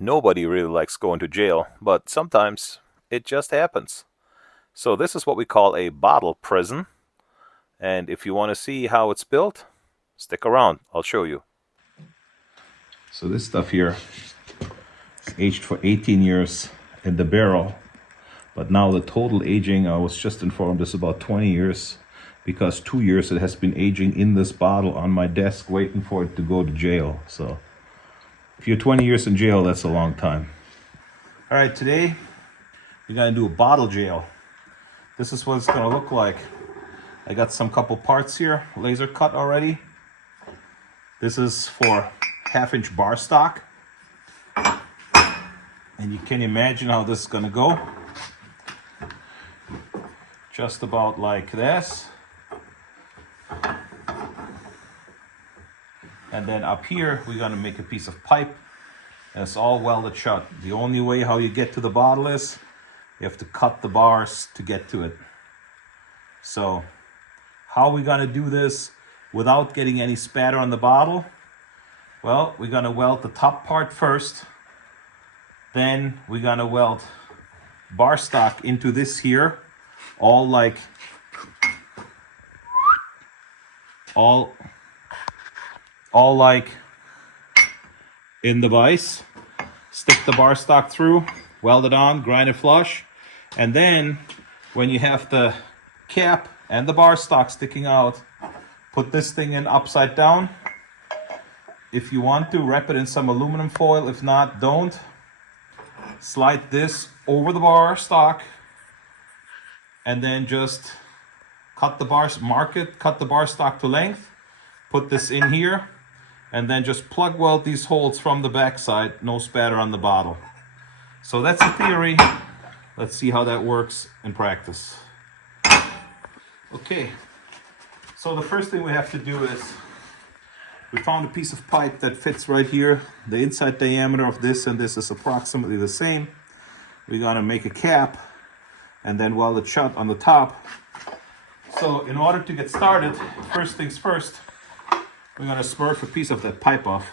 Nobody really likes going to jail, but sometimes it just happens. So this is what we call a bottle prison. And if you want to see how it's built, stick around. I'll show you. So this stuff here is aged for 18 years in the barrel. But now the total aging, I was just informed, is about 20 years. Because 2 years it has been aging in this bottle on my desk waiting for it to go to jail. So if you're 20 years in jail, that's a long time. All right, today we're gonna do a bottle jail. This is what it's gonna look like. I got some couple parts here, laser cut already. This is for 1/2-inch bar stock. And you can imagine how this is gonna go. Just about like this. And then up here, we're gonna make a piece of pipe, and it's all welded shut. The only way how you get to the bottle is you have to cut the bars to get to it. So how are we gonna do this without getting any spatter on the bottle? Well, we're gonna weld the top part first. Then we're gonna weld bar stock into this here, all like in the vise. Stick the bar stock through, weld it on, grind it flush, and then when you have the cap and the bar stock sticking out, put this thing in upside down. If you want to, wrap it in some aluminum foil. If not, don't. Slide this over the bar stock and then just cut the bars, mark it, cut the bar stock to length, put this in here, and then just plug weld these holes from the back side, no spatter on the bottle. So that's the theory. Let's see how that works in practice. Okay, so the first thing we have to do is, we found a piece of pipe that fits right here. The inside diameter of this and this is approximately the same. We're gonna make a cap and then weld it shut on the top. So in order to get started, first things first, we're gonna smurf a piece of that pipe off.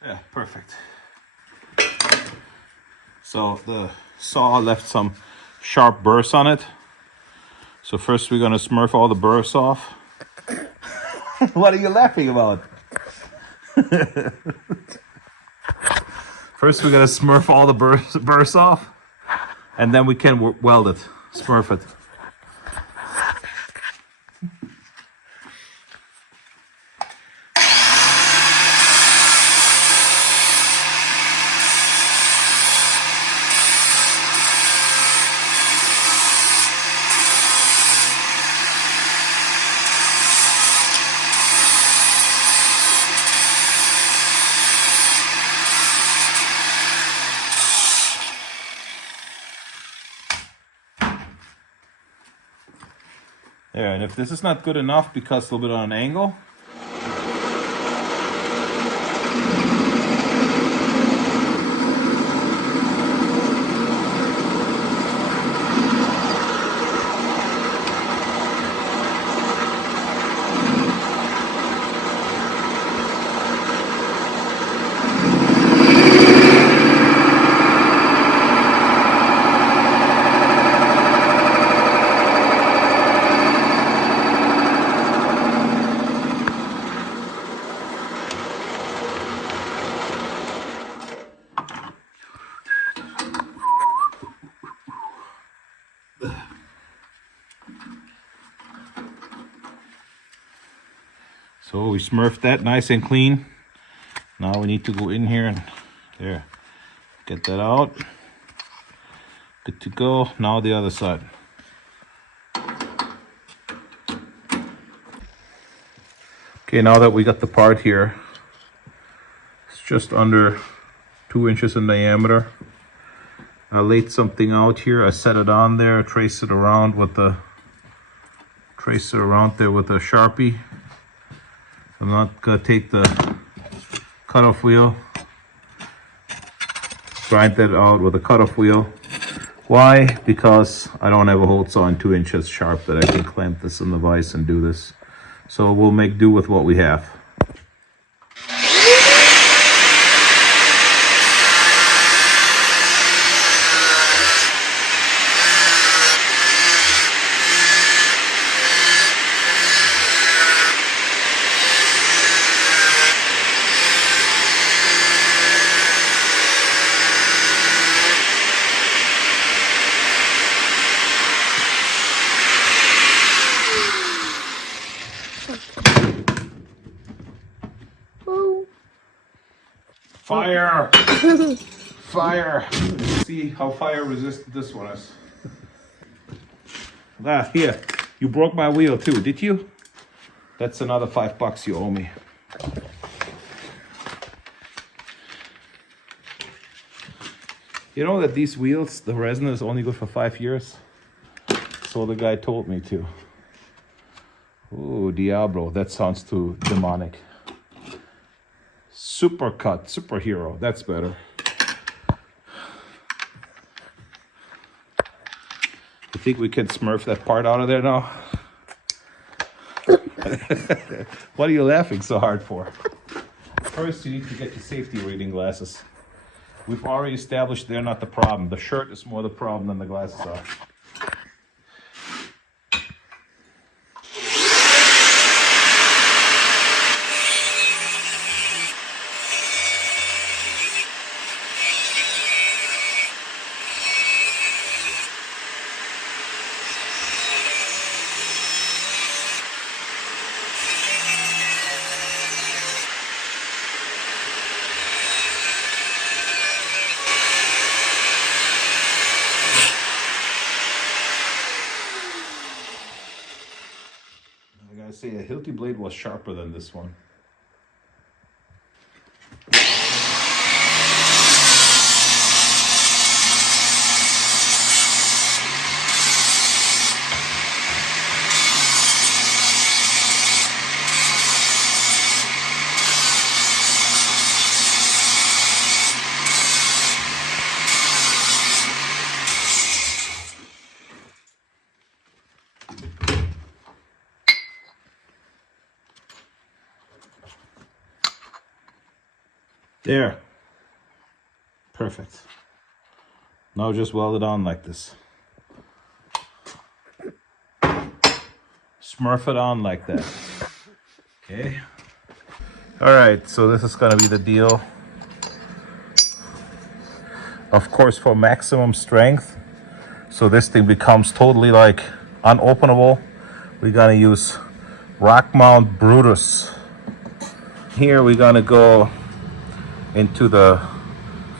Yeah, perfect. So the saw left some sharp burrs on it. So first we're gonna smurf all the burrs off. What are you laughing about? First we're gonna smurf all the burrs off, and then we can weld it, smurf it. There, and if this is not good enough because it's a little bit on an angle, so we smurfed that nice and clean. Now we need to go in here and there, get that out. Good to go. Now the other side. Okay, now that we got the part here, it's just under 2 inches in diameter. I laid something out here. I set it on there, trace it around with the Sharpie. I'm not gonna take the cutoff wheel, grind that out with a cutoff wheel. Why? Because I don't have a hole saw in 2 inches sharp that I can clamp this in the vise and do this. So we'll make do with what we have. Fire! Fire! See how fire resistant this one is. Ah, here. You broke my wheel too, did you? That's another $5 you owe me. You know that these wheels, the resin is only good for 5 years? So the guy told me to. Ooh, Diablo, that sounds too demonic. Supercut, superhero, that's better. You think we can smurf that part out of there now? What are you laughing so hard for? First, you need to get your safety reading glasses. We've already established they're not the problem. The shirt is more the problem than the glasses are. I say a Hilti blade was sharper than this one. There. Perfect. Now just weld it on like this. Smurf it on like that. Okay. Alright, so this is going to be the deal. Of course, for maximum strength, so this thing becomes totally like unopenable, we're going to use Rock Mount Brutus. Here we're going to go into the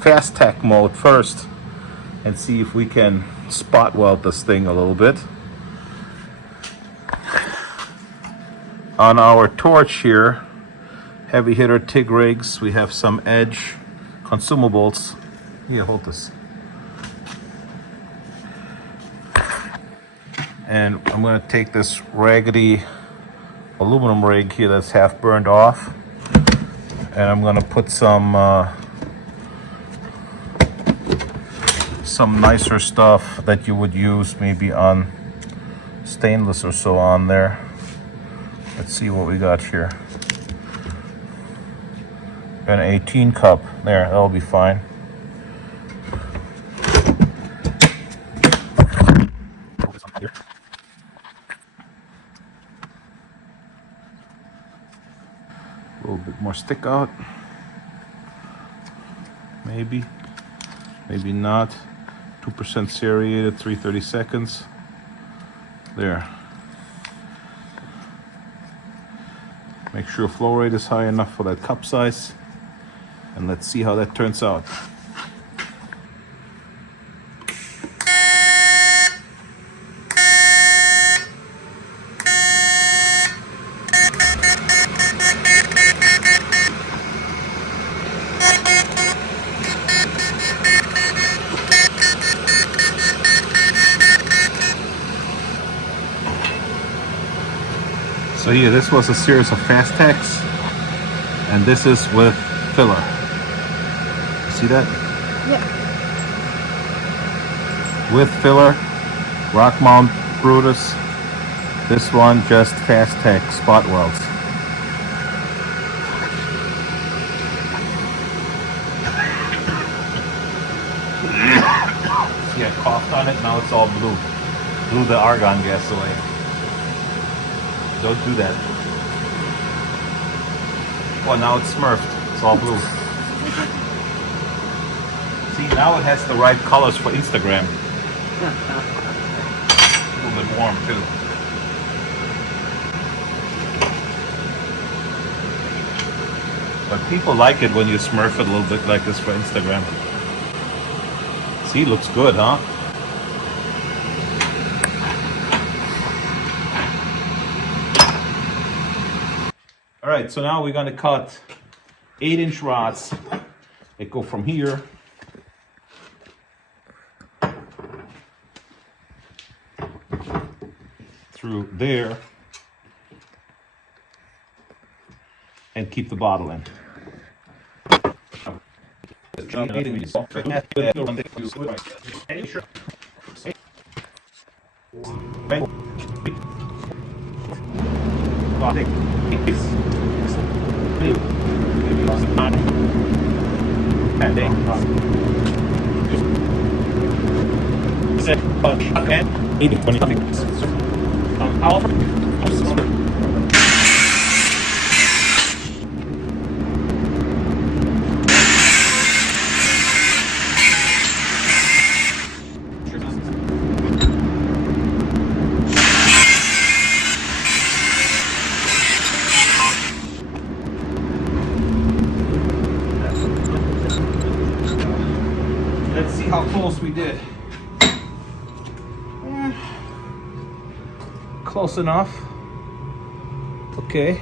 fast tack mode first and see if we can spot weld this thing a little bit. On our torch here, heavy hitter TIG rigs, we have some edge consumables. Here, hold this. And I'm going to take this raggedy aluminum rig here that's half burned off, and I'm going to put some nicer stuff that you would use maybe on stainless or so on there. Let's see what we got here. An 18 cup. There, that'll be fine. Here. A little bit more stick out. Maybe. Maybe not. 2% serrated, 330 seconds. There. Make sure flow rate is high enough for that cup size. And let's see how that turns out. So here, this was a series of fast tacks, and this is with filler. See that? Yep. With filler, rock mount Brutus. This one just fast tack spot welds. See, I coughed on it, now it's all blue. Blew the argon gas away. Don't do that. Well, now it's smurfed. It's all blue. See, now it has the right colors for Instagram. A little bit warm too. But people like it when you smurf it a little bit like this for Instagram. See, looks good, huh? All right, so now we're gonna cut 8-inch rods. They go from here through there and keep the bottle in. Let's see how close we did. Close enough. Okay.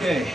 Okay.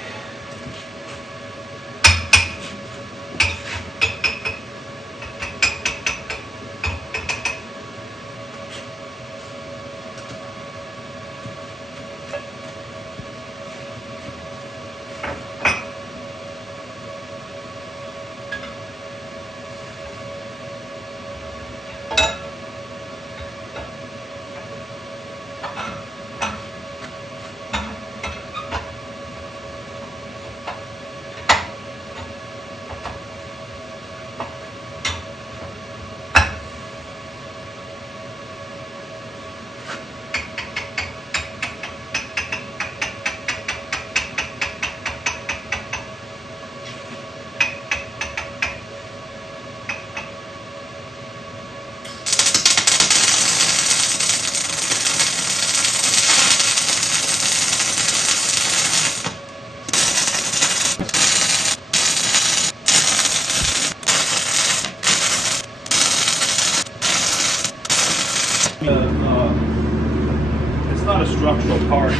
It's not a structural part.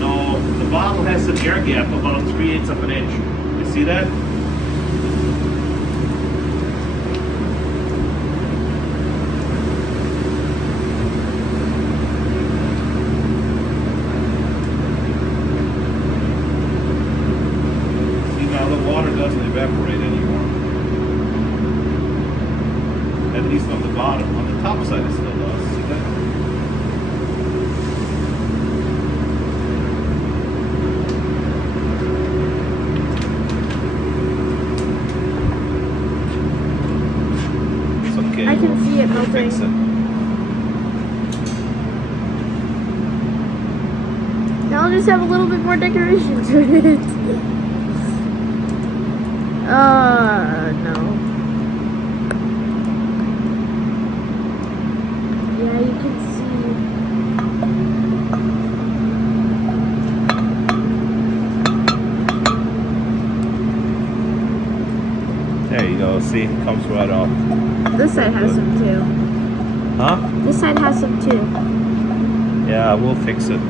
No, the bottle has an air gap about 3/8 of an inch. You see that? Doesn't evaporate anymore. At least on the bottom. On the top side it still does. See that? I can see it. fix it. Now I'll just have a little bit more decoration to it. No. Yeah, you can see. There you go. See, it comes right off. This side has some too. Huh? This side has some too. Yeah, we'll fix it.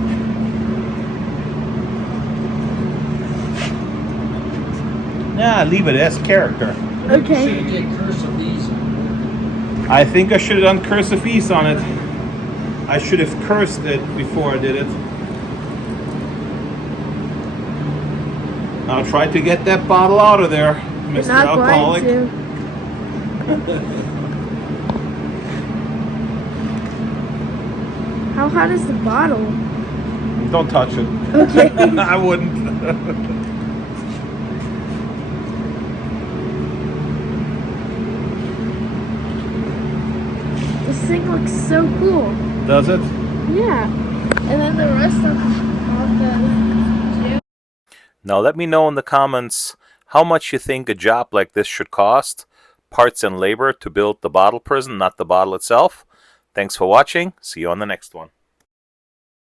Yeah, leave it as character. Okay. You should get cursive ease on I think I should have done cursive ease on it. I should have cursed it before I did it. Now try to get that bottle out of there, Mr. Not Alcoholic. going to. How hot is the bottle? Don't touch it. Okay. I wouldn't. This thing looks so cool. Does it? Yeah. And then the rest of the... Now let me know in the comments how much you think a job like this should cost, parts and labor to build the bottle prison, not the bottle itself. Thanks for watching. See you on the next one.